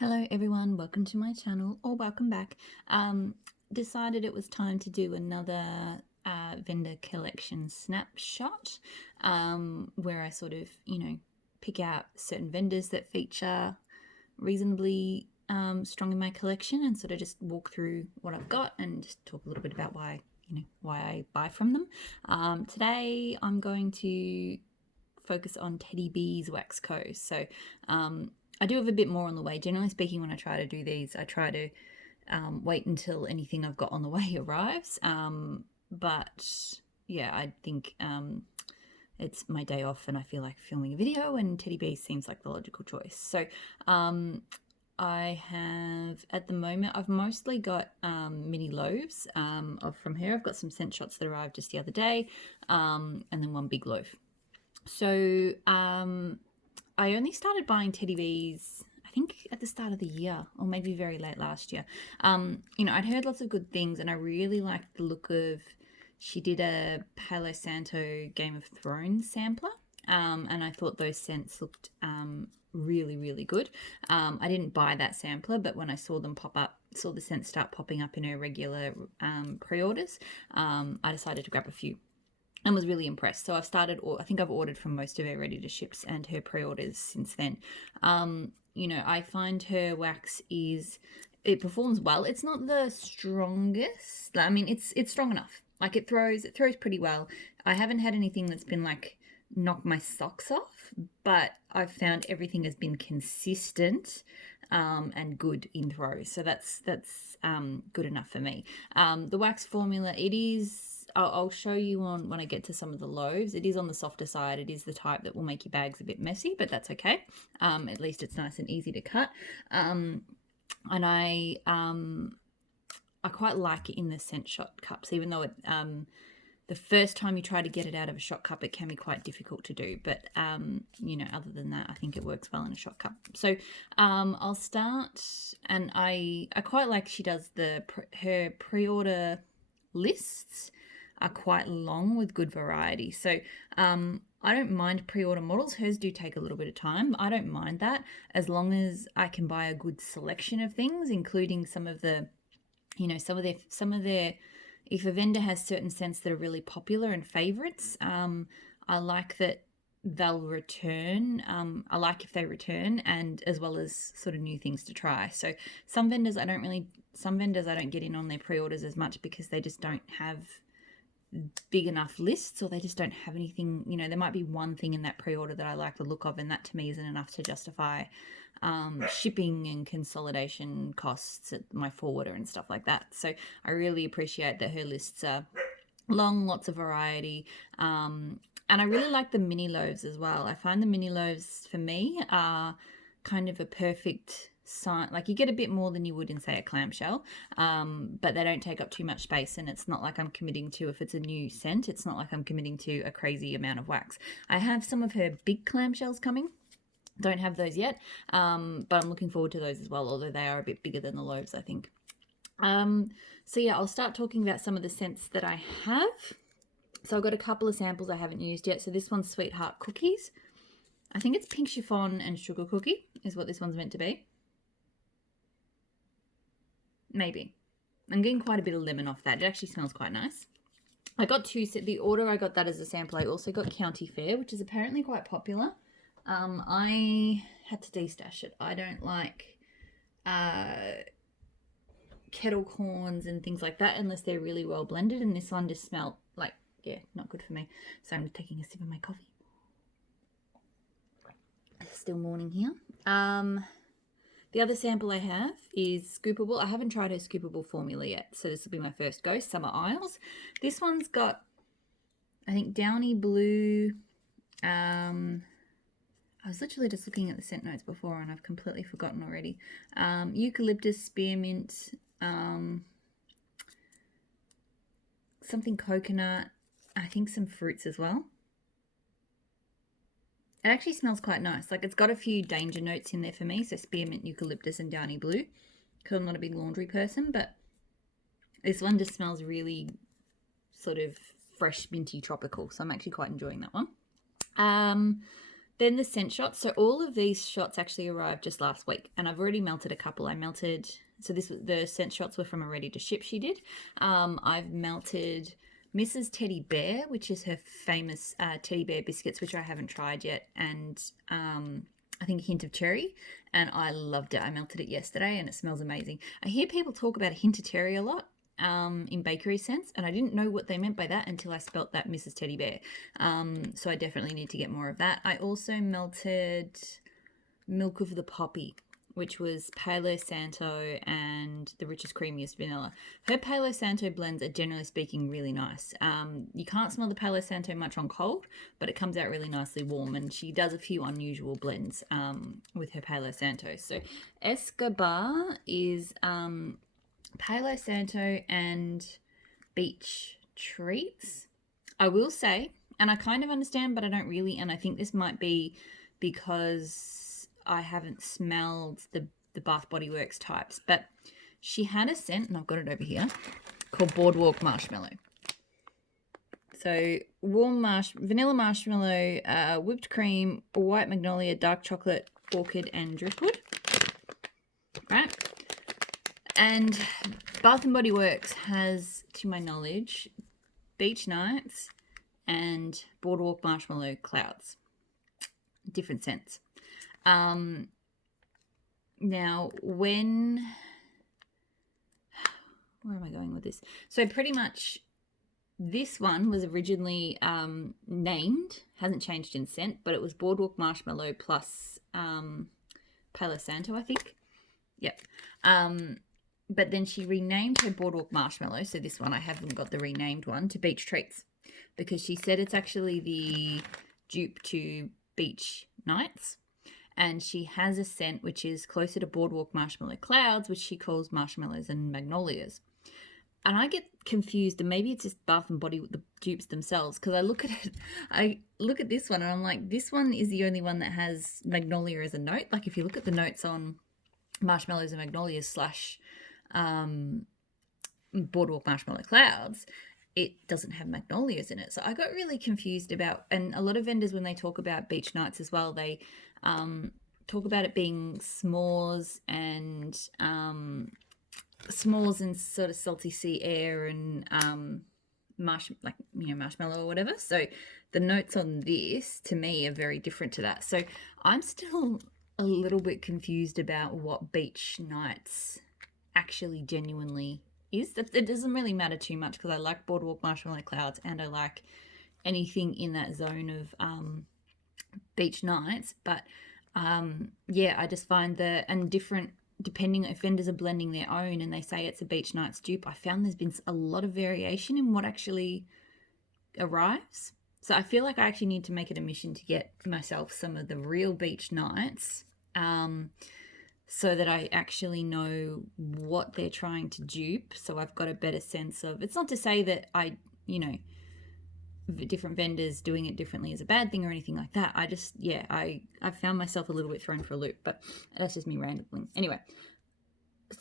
Hello everyone, welcome to my channel, or welcome back. Decided it was time to do another vendor collection snapshot, where I sort of, pick out certain vendors that feature reasonably strong in my collection and sort of just walk through what I've got and just talk a little bit about why I buy from them. Today I'm going to focus on Teddy B's Wax Co. So I do have a bit more on the way. Generally speaking, when I try to do these, I try to wait until anything I've got on the way arrives. But yeah, I think it's my day off and I feel like filming a video, and Teddy B seems like the logical choice. So I have, at the moment, I've mostly got mini loaves from her. I've got some scent shots that arrived just the other day, and then one big loaf. So I only started buying Teddy B's, I think, at the start of the year, or maybe very late last year. I'd heard lots of good things, and I really liked the look of. She did a Palo Santo Game of Thrones sampler, and I thought those scents looked really, really good. I didn't buy that sampler, but when I saw them pop up, saw the scents start popping up in her regular pre-orders, I decided to grab a few and was really impressed. So I think I've ordered from most of her ready to ships and her pre-orders since then. I find her wax it performs well. It's not the strongest. I mean, it's strong enough. Like it throws pretty well. I haven't had anything that's been like knock my socks off, but I've found everything has been consistent and good in throws. So that's good enough for me. The wax formula, it is. I'll show you when I get to some of the loaves. It is on the softer side. It is the type that will make your bags a bit messy, but that's okay. At least it's nice and easy to cut. And I quite like it in the scent shot cups, even though the first time you try to get it out of a shot cup, it can be quite difficult to do. But, other than that, I think it works well in a shot cup. So I'll start, and I quite like she does her pre-order lists are quite long with good variety. So I don't mind pre-order models. Hers do take a little bit of time. I don't mind that as long as I can buy a good selection of things, including some of their, if a vendor has certain scents that are really popular and favorites, I like that they'll return. I like if they return, and as well as sort of new things to try. So some vendors I don't get in on their pre-orders as much because they just don't have big enough lists, or they just don't have anything. There might be one thing in that pre-order that I like the look of, and that to me isn't enough to justify shipping and consolidation costs at my forwarder and stuff like that. So I really appreciate that her lists are long, lots of variety, and I really like the mini loaves as well. I find the mini loaves for me are kind of a perfect sign. Like you get a bit more than you would in, say, a clamshell, but they don't take up too much space, and it's not like I'm committing to, if it's a new scent, it's not like I'm committing to a crazy amount of wax. I have some of her big clamshells coming. Don't have those yet, but I'm looking forward to those as well, although they are a bit bigger than the loaves, I think. So yeah, I'll start talking about some of the scents that I have. So I've got a couple of samples I haven't used yet. So this one's Sweetheart Cookies. I think it's Pink Chiffon and Sugar Cookie is what this one's meant to be. Maybe. I'm getting quite a bit of lemon off that. It actually smells quite nice. I got the order I got that as a sample. I also got County Fair, which is apparently quite popular. I had to destash it. I don't like kettle corns and things like that unless they're really well blended, and this one just smelled like, not good for me. So I'm taking a sip of my coffee. Still morning here. The other sample I have is Scoopable. I haven't tried her Scoopable formula yet, so this will be my first go. Summer Isles. This one's got, I think, Downy Blue. I was literally just looking at the scent notes before and I've completely forgotten already. Eucalyptus, spearmint, something coconut, I think some fruits as well. It actually smells quite nice. Like, it's got a few danger notes in there for me. So spearmint, eucalyptus, and Downy Blue. Because I'm not a big laundry person, but this one just smells really sort of fresh, minty, tropical. So I'm actually quite enjoying that one. Then the scent shots. So all of these shots actually arrived just last week, and I've already melted a couple. So the scent shots were from a ready to ship she did. I've melted Mrs. Teddy Bear, which is her famous teddy bear biscuits, which I haven't tried yet, and I think a hint of cherry, and I loved it. I melted it yesterday, and it smells amazing. I hear people talk about a hint of cherry a lot in bakery sense, and I didn't know what they meant by that until I spelt that Mrs. Teddy Bear. So I definitely need to get more of that. I also melted Milk of the Poppy, which was Palo Santo and the richest, creamiest vanilla. Her Palo Santo blends are generally speaking really nice. You can't smell the Palo Santo much on cold, but it comes out really nicely warm, and she does a few unusual blends with her Palo Santo. So Escobar is Palo Santo and beach treats. I will say, and I kind of understand, but I don't really, and I think this might be because I haven't smelled the Bath Body Works types, but she had a scent, and I've got it over here, called Boardwalk Marshmallow. So warm vanilla marshmallow, whipped cream, white magnolia, dark chocolate, orchid, and driftwood. Right? And Bath and Body Works has, to my knowledge, Beach Nights and Boardwalk Marshmallow Clouds. Different scents. Now, where am I going with this? So pretty much this one was originally named, hasn't changed in scent, but it was Boardwalk Marshmallow plus Palo Santo, I think. Yep. But then she renamed her Boardwalk Marshmallow, so this one I haven't got the renamed one, to Beach Treats, because she said it's actually the dupe to Beach Nights. And she has a scent which is closer to Boardwalk Marshmallow Clouds, which she calls Marshmallows and Magnolias. And I get confused, and maybe it's just Bath and Body with the dupes themselves, because I look at this one and I'm like, this one is the only one that has Magnolia as a note. Like if you look at the notes on Marshmallows and Magnolias / Boardwalk Marshmallow Clouds, it doesn't have magnolias in it. So I got really confused about, and a lot of vendors, when they talk about Beach Nights as well, they talk about it being s'mores and sort of salty sea air and marshmallow or whatever. So the notes on this to me are very different to that. So I'm still a little bit confused about what Beach Nights actually genuinely is. It doesn't really matter too much, because I like Boardwalk Marshmallow Clouds and I like anything in that zone of Beach Nights, but I just find that, and different depending if vendors are blending their own and they say it's a Beach Nights dupe, I found there's been a lot of variation in what actually arrives. So I feel like I actually need to make it a mission to get myself some of the real Beach Nights, so that I actually know what they're trying to dupe. So I've got a better sense of, it's not to say that different vendors doing it differently is a bad thing or anything like that. I found myself a little bit thrown for a loop, but that's just me rambling. Anyway,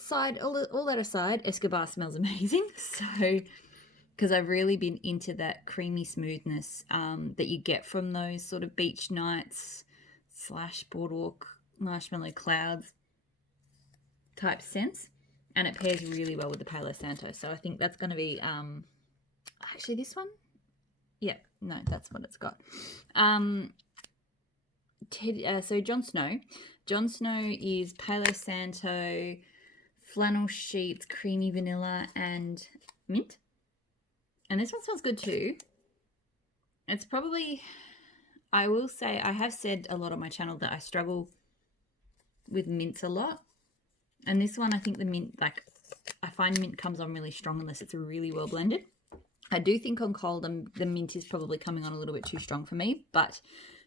all that aside, Escobar smells amazing. So, because I've really been into that creamy smoothness that you get from those sort of Beach Nights / Boardwalk Marshmallow Clouds type scents, and it pairs really well with the Palo Santo. So I think that's going to be actually this one. Yeah, no, that's what it's got. So Jon Snow. Jon Snow is Palo Santo, flannel sheets, creamy vanilla, and mint. And this one smells good too. It's probably, I will say, I have said a lot on my channel that I struggle with mints a lot. And this one, I think the mint, I find mint comes on really strong unless it's really well blended. I do think on cold, the mint is probably coming on a little bit too strong for me, but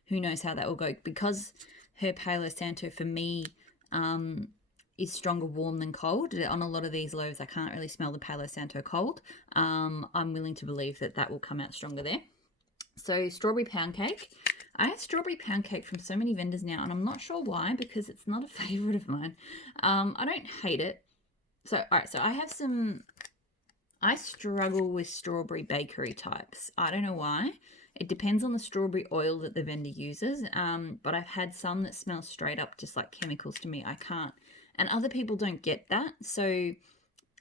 who knows how that will go, because her Palo Santo for me is stronger warm than cold. On a lot of these loaves, I can't really smell the Palo Santo cold. I'm willing to believe that will come out stronger there. So strawberry pound cake. I have strawberry pound cake from so many vendors now, and I'm not sure why, because it's not a favorite of mine. I don't hate it. So, all right, so I struggle with strawberry bakery types. I don't know why. It depends on the strawberry oil that the vendor uses, but I've had some that smell straight up just like chemicals to me. I can't, and other people don't get that, so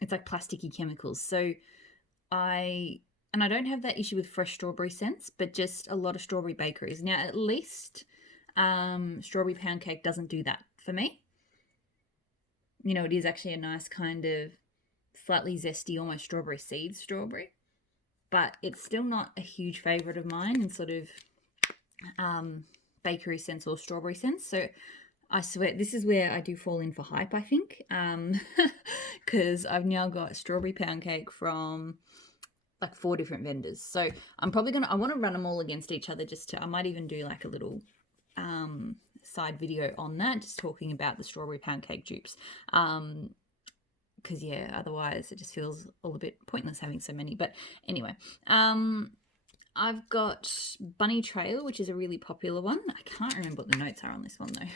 it's like plasticky chemicals. So I don't have that issue with fresh strawberry scents, but just a lot of strawberry bakeries. Now, at least strawberry pound cake doesn't do that for me. You know, it is actually a nice kind of slightly zesty, almost strawberry seed strawberry, but it's still not a huge favorite of mine in sort of bakery scents or strawberry scents. So I swear this is where I do fall in for hype, I think, because I've now got strawberry pound cake from like 4 different vendors. So I'm probably I want to run them all against each other I might even do like a little side video on that, just talking about the strawberry pound cake dupes. Because yeah, otherwise it just feels all a bit pointless having so many. But anyway, I've got Bunny Trail, which is a really popular one. I can't remember what the notes are on this one though.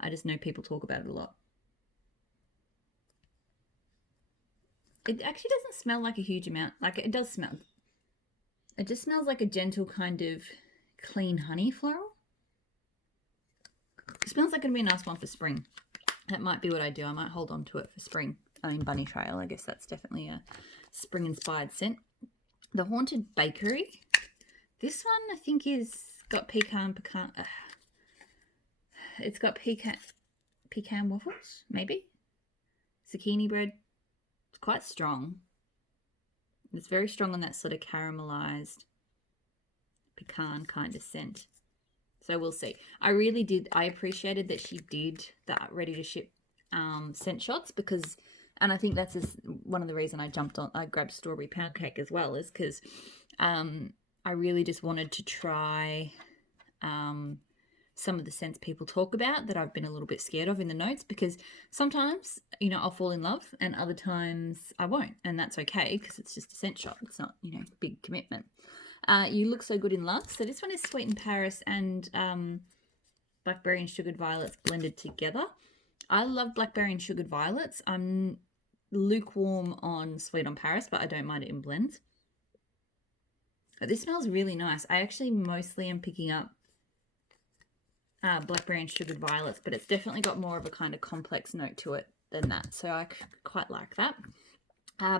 I just know people talk about it a lot. It actually doesn't smell like a huge amount. Like, it does smell. It just smells like a gentle kind of clean honey floral. It smells like it'd be a nice one for spring. That might be what I do. I might hold on to it for spring. I mean, Bunny Trail, I guess that's definitely a spring-inspired scent. The Haunted Bakery. This one, I think, got pecan. It's got pecan waffles, maybe? Zucchini bread. It's quite strong. It's very strong on that sort of caramelized pecan kind of scent. So we'll see. I appreciated that she did that ready to ship scent shots, because, and I think that's one of the reasons I grabbed strawberry pound cake as well, is because I really just wanted to try some of the scents people talk about that I've been a little bit scared of in the notes, because sometimes, you know, I'll fall in love and other times I won't, and that's okay because it's just a scent shot. It's not, you know, big commitment. You Look So Good in Love. So this one is Sweet in Paris and blackberry and sugared violets blended together. I love blackberry and sugared violets. I'm lukewarm on Sweet on Paris, but I don't mind it in blends. But this smells really nice. I actually mostly am picking up blackberry and sugared violets, but it's definitely got more of a kind of complex note to it than that. So I quite like that.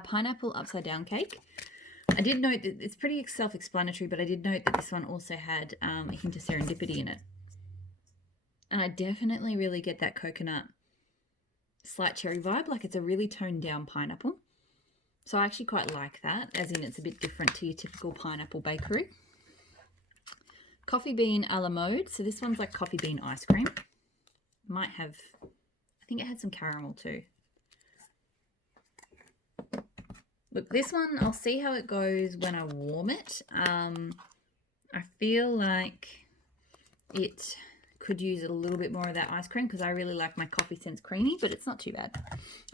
Pineapple upside down cake. I did note that it's pretty self-explanatory, but I did note that this one also had a hint of serendipity in it. And I definitely really get that coconut slight cherry vibe. Like, it's a really toned down pineapple. So I actually quite like that, as in it's a bit different to your typical pineapple bakery. Coffee bean a la mode. So this one's like coffee bean ice cream. Might have, I think it had some caramel too. Look, this one, I'll see how it goes when I warm it. I feel like it could use a little bit more of that ice cream because I really like my coffee scents creamy, but it's not too bad.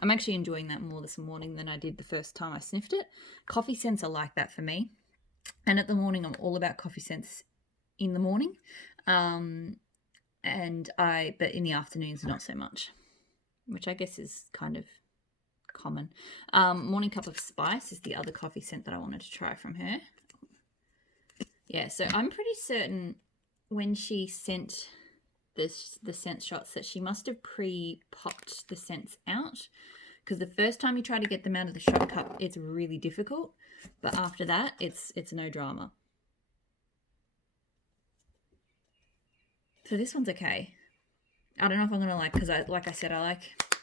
I'm actually enjoying that more this morning than I did the first time I sniffed it. Coffee scents are like that for me. And at the morning, I'm all about coffee scents in the morning. But in the afternoons, not so much, which I guess is kind of common. Morning Cup of Spice is the other coffee scent that I wanted to try from her. Yeah, so I'm pretty certain when she sent the scent shots that she must have pre-popped the scents out, because the first time you try to get them out of the shot cup, it's really difficult, but after that, it's no drama. So this one's okay. I don't know if I'm gonna like, because like I said, I like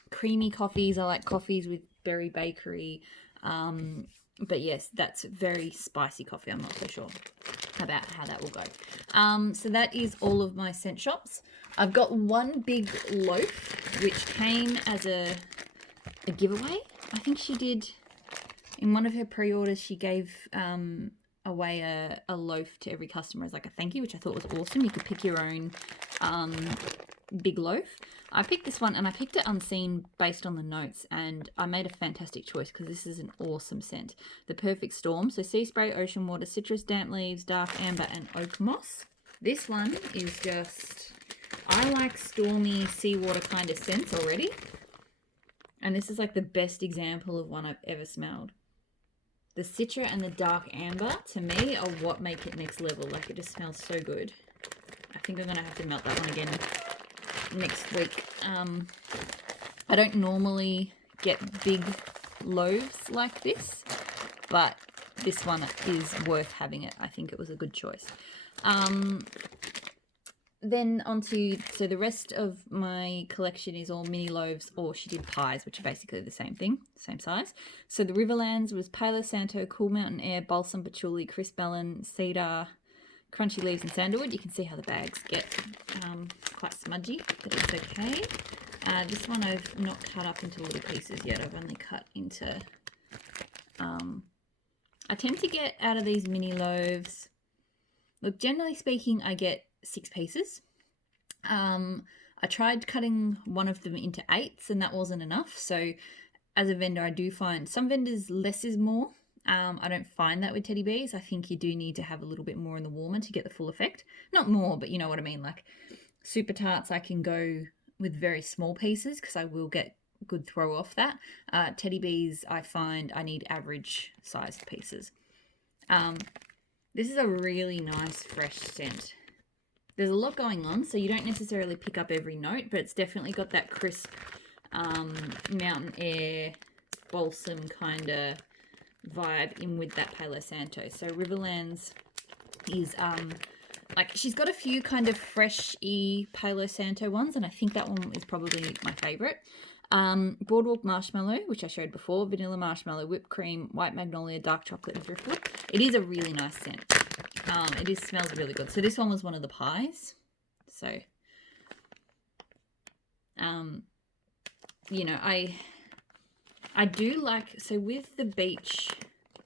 creamy coffees. I like coffees with berry bakery. But yes, that's very spicy coffee. I'm not so sure about how that will go. So that is all of my scent shops. I've got one big loaf, which came as a giveaway. I think she did, in one of her pre-orders, she gave away a loaf to every customer as like a thank you, which I thought was awesome. You could pick your own big loaf. I picked this one, and I picked it unseen based on the notes, and I made a fantastic choice because this is an awesome scent. The Perfect Storm. So sea spray, ocean water, citrus, damp leaves, dark amber, and oak moss. This one is just, I like stormy seawater kind of scents already. And this is like the best example of one I've ever smelled. The Citra and the Dark Amber, to me, are what make it next level. Like, it just smells so good. I think I'm going to have to melt that one again next week. I don't normally get big loaves like this, but this one is worth having it. I think it was a good choice. Then onto, so the rest of my collection is all mini loaves, or she did pies, which are basically the same thing, same size. So the Riverlands was Palo Santo, Cool Mountain Air, Balsam Patchouli, Crisp Melon, Cedar, Crunchy Leaves and Sandalwood. You can see how the bags get quite smudgy, but it's okay. This one I've not cut up into little pieces yet. I've only cut into... I tend to get out of these mini loaves... Look, generally speaking, I get 6 pieces. I tried cutting one of them into 8s and that wasn't enough. So as a vendor, I do find some vendors less is more. I don't find that with teddy bears. I think you do need to have a little bit more in the warmer to get the full effect. Not more, but you know what I mean. Like Super Tarts, I can go with very small pieces because I will get good throw off that. Teddy bears, I find I need average sized pieces. This is a really nice fresh scent. There's a lot going on, so you don't necessarily pick up every note, but it's definitely got that crisp mountain air, balsam kind of vibe in with that Palo Santo. So Riverlands is, like, she's got a few kind of fresh-y Palo Santo ones, and I think that one is probably my favourite. Boardwalk Marshmallow, which I showed before, vanilla marshmallow, whipped cream, white magnolia, dark chocolate, and driftwood. It is a really nice scent. It smells really good. So this one was one of the pies. So, you know, I do like, so with the beach,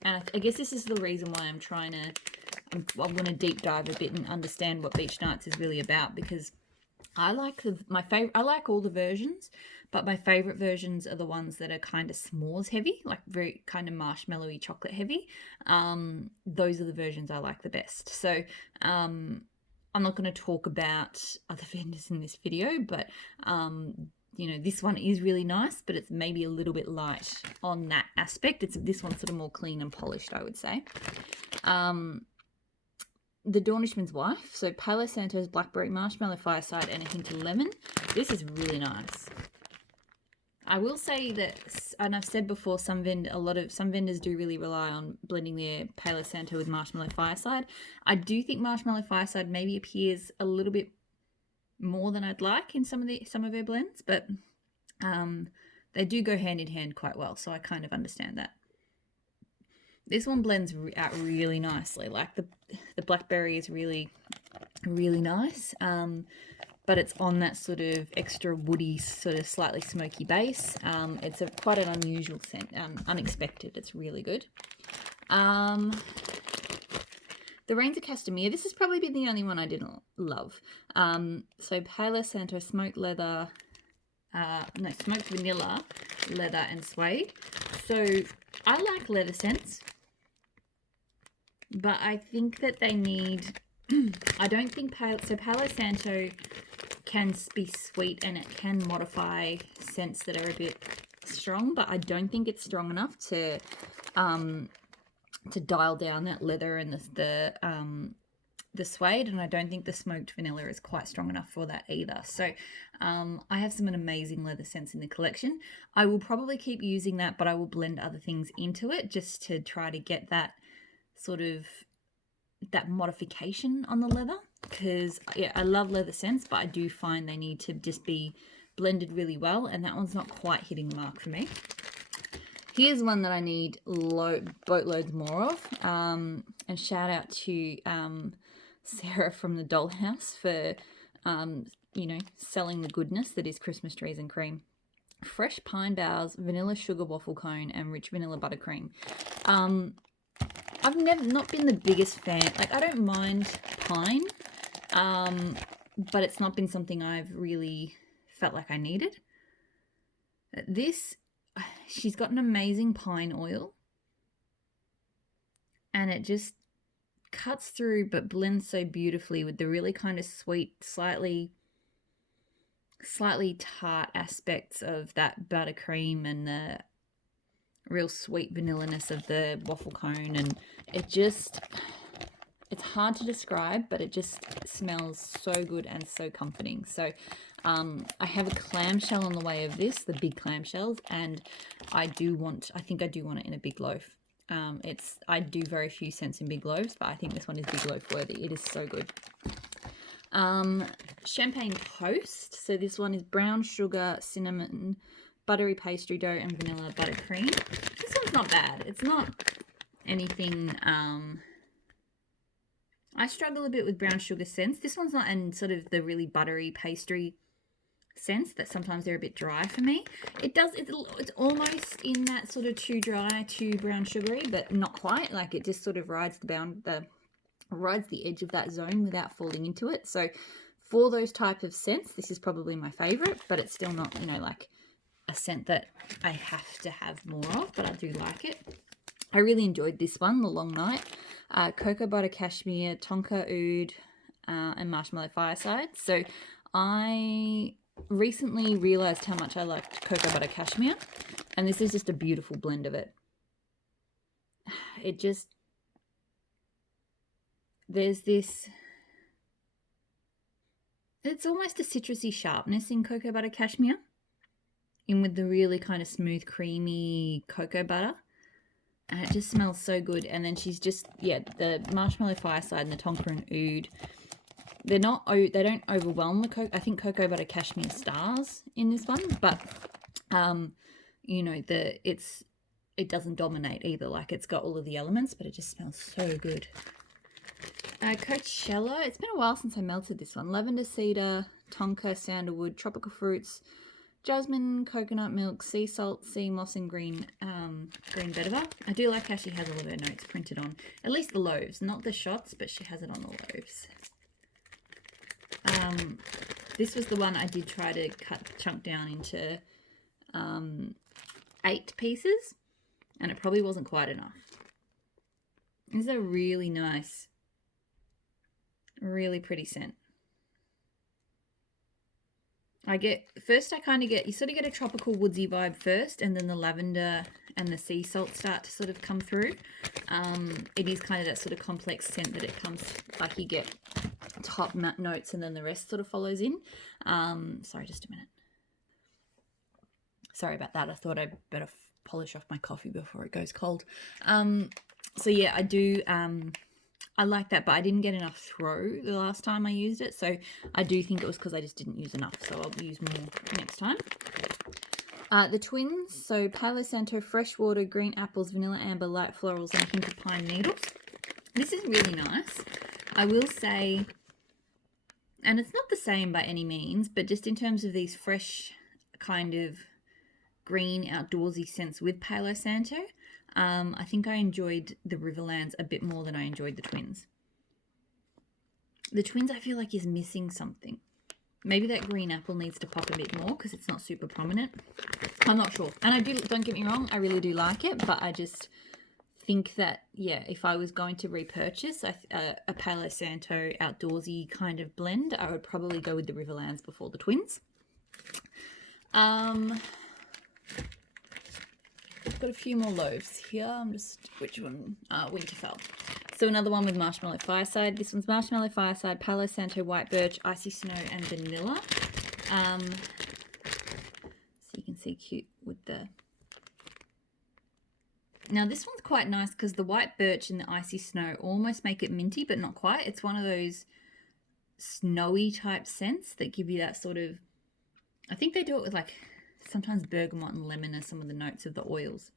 and I guess this is the reason why I'm trying to, I'm going to deep dive a bit and understand what Beach Nights is really about, because I like I like all the versions, but my favorite versions are the ones that are kind of s'mores heavy, like very kind of marshmallowy chocolate heavy. Those are the versions I like the best. So I'm not going to talk about other vendors in this video, but you know, this one is really nice, but it's maybe a little bit light on that aspect. This one's sort of more clean and polished, I would say. The Dornishman's Wife, so Palo Santo's Blackberry Marshmallow Fireside and a hint of lemon. This is really nice. I will say that, and I've said before, some vendors do really rely on blending their Palo Santo with Marshmallow Fireside. I do think Marshmallow Fireside maybe appears a little bit more than I'd like in some of their blends, but they do go hand in hand quite well, so I kind of understand that. This one blends out really nicely. Like the blackberry is really, really nice, but it's on that sort of extra woody, sort of slightly smoky base. It's quite an unusual scent, unexpected. It's really good. The Rains of Castamere. This has probably been the only one I didn't love. So Palo Santo smoked leather, smoked vanilla, leather, and suede. So I like leather scents, but I think that they need, I don't think Palo Santo can be sweet and it can modify scents that are a bit strong, but I don't think it's strong enough to dial down that leather and the suede, and I don't think the smoked vanilla is quite strong enough for that either. So I have some amazing leather scents in the collection. I will probably keep using that, but I will blend other things into it just to try to get that sort of that modification on the leather, because yeah, I love leather scents, but I do find they need to just be blended really well, and that one's not quite hitting the mark for me. Here's one that I need boatloads more of, and shout out to Sarah from the Dollhouse for you know, selling the goodness that is Christmas trees and cream. Fresh pine boughs, vanilla sugar waffle cone, and rich vanilla buttercream. I've not been the biggest fan. Like, I don't mind pine, but it's not been something I've really felt like I needed. This, she's got an amazing pine oil, and it just cuts through but blends so beautifully with the really kind of sweet, slightly tart aspects of that buttercream and the real sweet vanilla-ness of the waffle cone, and it's hard to describe, but it just smells so good and so comforting. So I have a clamshell on the way of this, the big clamshells, and I think I do want it in a big loaf. I do very few cents in big loaves, but I think this one is big loaf worthy. It is so good. Champagne toast. So this one is brown sugar, cinnamon, buttery pastry dough, and vanilla buttercream. This one's not bad. It's not anything. I struggle a bit with brown sugar scents. This one's not in sort of the really buttery pastry sense that sometimes they're a bit dry for me. It's almost in that sort of too dry, too brown sugary, but not quite. Like it just sort of rides the edge of that zone without falling into it. So for those type of scents, this is probably my favorite, but it's still not, like a scent that I have to have more of, but I do like it. I really enjoyed this one, The Long Night. Cocoa butter cashmere, tonka oud, and marshmallow fireside. So I recently realized how much I liked cocoa butter cashmere, and this is just a beautiful blend of it. There's this, it's almost a citrusy sharpness in cocoa butter cashmere, in with the really kind of smooth, creamy cocoa butter. And it just smells so good. And then she's just, the marshmallow fireside and the tonka and oud, they don't overwhelm the cocoa. I think cocoa butter cashmere stars in this one, but it doesn't dominate either. Like it's got all of the elements, but it just smells so good. Coachella, it's been a while since I melted this one. Lavender cedar, tonka, sandalwood, tropical fruits, jasmine, coconut milk, sea salt, sea moss, and green vetiver. I do like how she has all of her notes printed on, at least the loaves, not the shots, but she has it on the loaves. This was the one I did try to chunk down into 8 pieces, and it probably wasn't quite enough. This is a really nice, really pretty scent. You sort of get a tropical woodsy vibe first, and then the lavender and the sea salt start to sort of come through. It is kind of that sort of complex scent that it comes, like you get top notes and then the rest sort of follows in. Sorry, just a minute. Sorry about that. I thought I'd better polish off my coffee before it goes cold. So yeah, I do... I like that, but I didn't get enough throw the last time I used it, so I do think it was because I just didn't use enough, so I'll use more next time. The twins, so Palo Santo, fresh water, green apples, vanilla amber, light florals, and a hint of pine needles. This is really nice. I will say, and it's not the same by any means, but just in terms of these fresh kind of green outdoorsy scents with Palo Santo, I think I enjoyed the Riverlands a bit more than I enjoyed the twins. The twins I feel like is missing something. Maybe that green apple needs to pop a bit more because it's not super prominent. I'm not sure. And don't get me wrong, I really do like it, but I just think that, if I was going to repurchase a Palo Santo outdoorsy kind of blend, I would probably go with the Riverlands before the twins. I've got a few more loaves here. Which one? Winterfell. So another one with Marshmallow Fireside. This one's Marshmallow Fireside, Palo Santo, White Birch, Icy Snow, and Vanilla. So you can see cute with the... Now this one's quite nice because the White Birch and the Icy Snow almost make it minty, but not quite. It's one of those snowy type scents that give you that sort of... I think they do it with like... Sometimes bergamot and lemon are some of the notes of the oils.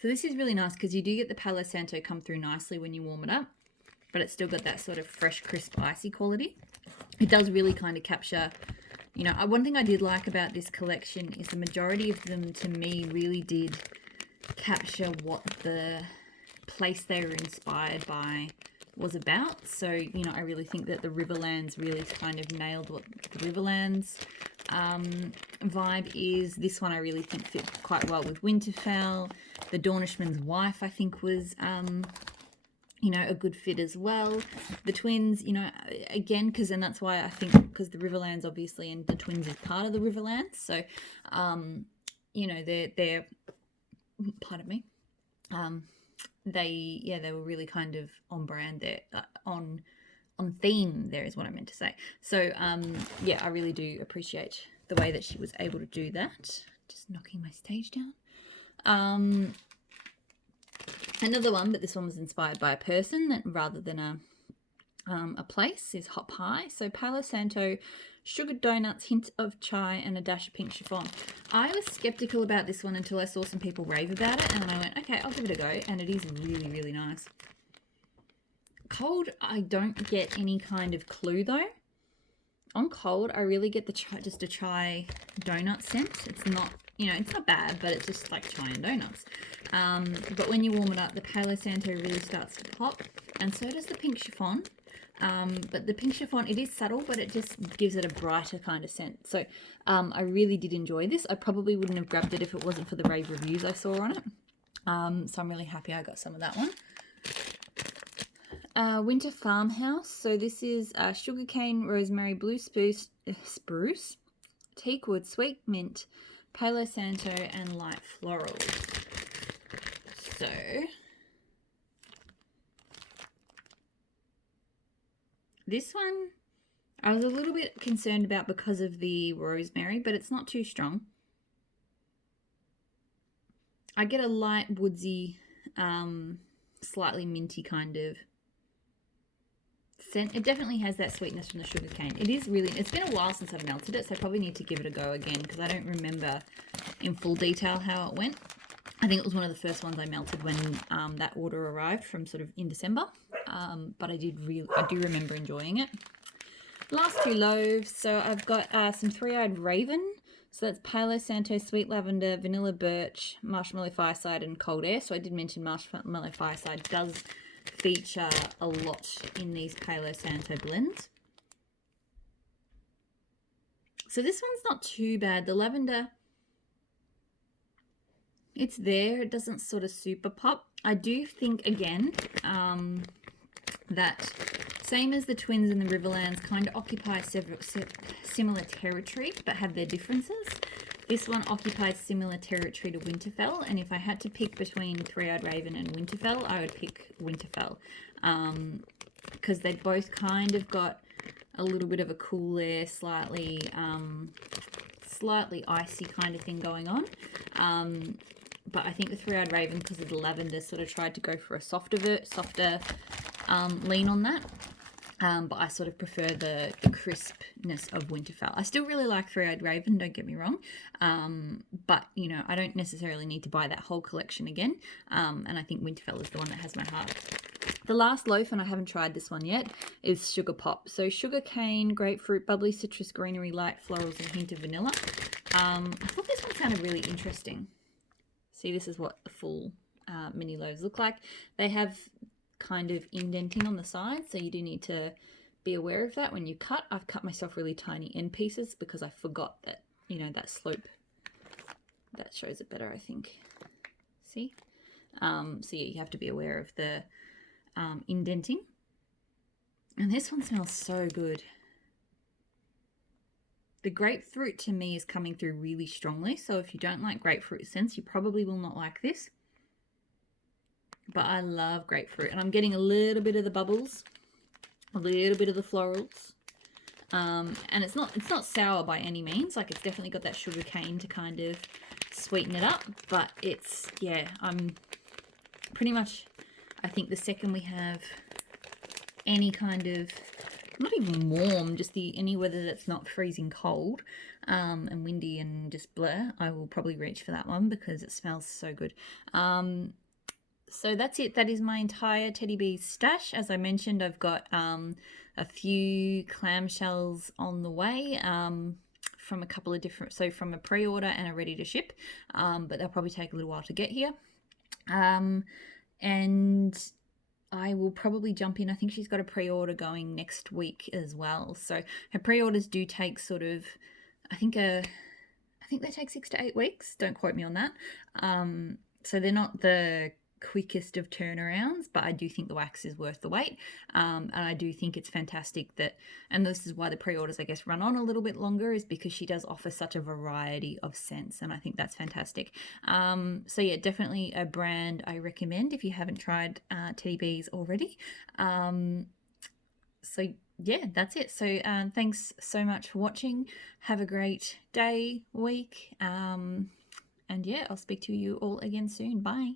So this is really nice because you do get the Palo Santo come through nicely when you warm it up, but it's still got that sort of fresh, crisp, icy quality. It does really kind of capture, one thing I did like about this collection is the majority of them to me really did capture what the place they were inspired by was about. So, I really think that the Riverlands really kind of nailed what the Riverlands vibe is. This one I really think fit quite well with Winterfell. The Dornishman's Wife I think was a good fit as well. The twins, again, because that's why I think, because the Riverlands obviously, and the twins is part of the Riverlands, so you know, they're pardon me, they were really kind of on brand there, on theme there is what I meant to say. So yeah, I really do appreciate the way that she was able to do that. Just knocking my stage down. Another one, but this one was inspired by a person rather than a place, is Hot Pie. So Palo Santo, sugared donuts, hint of chai, and a dash of pink chiffon. I was skeptical about this one until I saw some people rave about it, and then I went, okay, I'll give it a go, and it is really, really nice. Cold, I don't get any kind of clue though. On cold, I really get the just a chai donut scent. It's not, you know, it's not bad, but it's just like chai and donuts. But when you warm it up, the Palo Santo really starts to pop, and so does the pink chiffon. But the pink chiffon, it is subtle, but it just gives it a brighter kind of scent. So I really did enjoy this. I probably wouldn't have grabbed it if it wasn't for the rave reviews I saw on it. So I'm really happy I got some of that one. Winter Farmhouse. So this is sugarcane, rosemary, blue spruce, teakwood, sweet mint, Palo Santo, and light florals. So this one I was a little bit concerned about because of the rosemary, but it's not too strong. I get a light woodsy, slightly minty kind of scent. It definitely has that sweetness from the sugar cane. It is really, it's been a while since I've melted it, so I probably need to give it a go again because I don't remember in full detail how it went. I think it was one of the first ones I melted when that order arrived from sort of in December, but I do remember enjoying it. Last two loaves. So I've got some Three-Eyed Raven. So that's Palo Santo, Sweet Lavender, Vanilla Birch, Marshmallow Fireside, and Cold Air. So I did mention Marshmallow Fireside does feature a lot in these Palo Santo blends. So this one's not too bad. The lavender, it's there. It doesn't sort of super pop. I do think, again, that same as the Twins and the Riverlands kind of occupy similar territory but have their differences. This one occupies similar territory to Winterfell, and if I had to pick between Three-Eyed Raven and Winterfell, I would pick Winterfell, because they both kind of got a little bit of a cool air, slightly icy kind of thing going on. But I think the Three-Eyed Raven, because of the lavender, sort of tried to go for a softer lean on that. But I sort of prefer the crispness of Winterfell. I still really like Three-Eyed Raven, don't get me wrong. But, you know, I don't necessarily need to buy that whole collection again. And I think Winterfell is the one that has my heart. The last loaf, and I haven't tried this one yet, is Sugar Pop. So sugar cane, grapefruit, bubbly citrus, greenery, light florals, and a hint of vanilla. I thought this one sounded really interesting. See, this is what the full mini loaves look like. They have kind of indenting on the sides, so you do need to be aware of that when you cut. I've cut myself really tiny end pieces because I forgot that, you know, that slope. That shows it better, I think. See? So yeah, you have to be aware of the indenting. And this one smells so good. The grapefruit to me is coming through really strongly, so if you don't like grapefruit scents, you probably will not like this. But I love grapefruit, and I'm getting a little bit of the bubbles, a little bit of the florals, and it's not sour by any means. Like, it's definitely got that sugar cane to kind of sweeten it up. But it's, yeah, I'm pretty much, I think the second we have any kind of, not even warm, just any weather that's not freezing cold and windy and just blur, I will probably reach for that one because it smells so good. So that's it. That is my entire Teddy Bees stash. As I mentioned, I've got a few clamshells on the way from a couple of different, so from a pre-order and a ready to ship, but they'll probably take a little while to get here. And I will probably jump in. I think she's got a pre-order going next week as well. So her pre-orders do take sort of, I think they take 6 to 8 weeks. Don't quote me on that. So they're not the quickest of turnarounds, but I do think the wax is worth the wait. And I do think it's fantastic that, and this is why the pre-orders, I guess, run on a little bit longer, is because she does offer such a variety of scents, and I think that's fantastic. So yeah, definitely a brand I recommend if you haven't tried Teddy Bees already. So yeah, that's it. So thanks so much for watching. Have a great day, week, and yeah, I'll speak to you all again soon. Bye.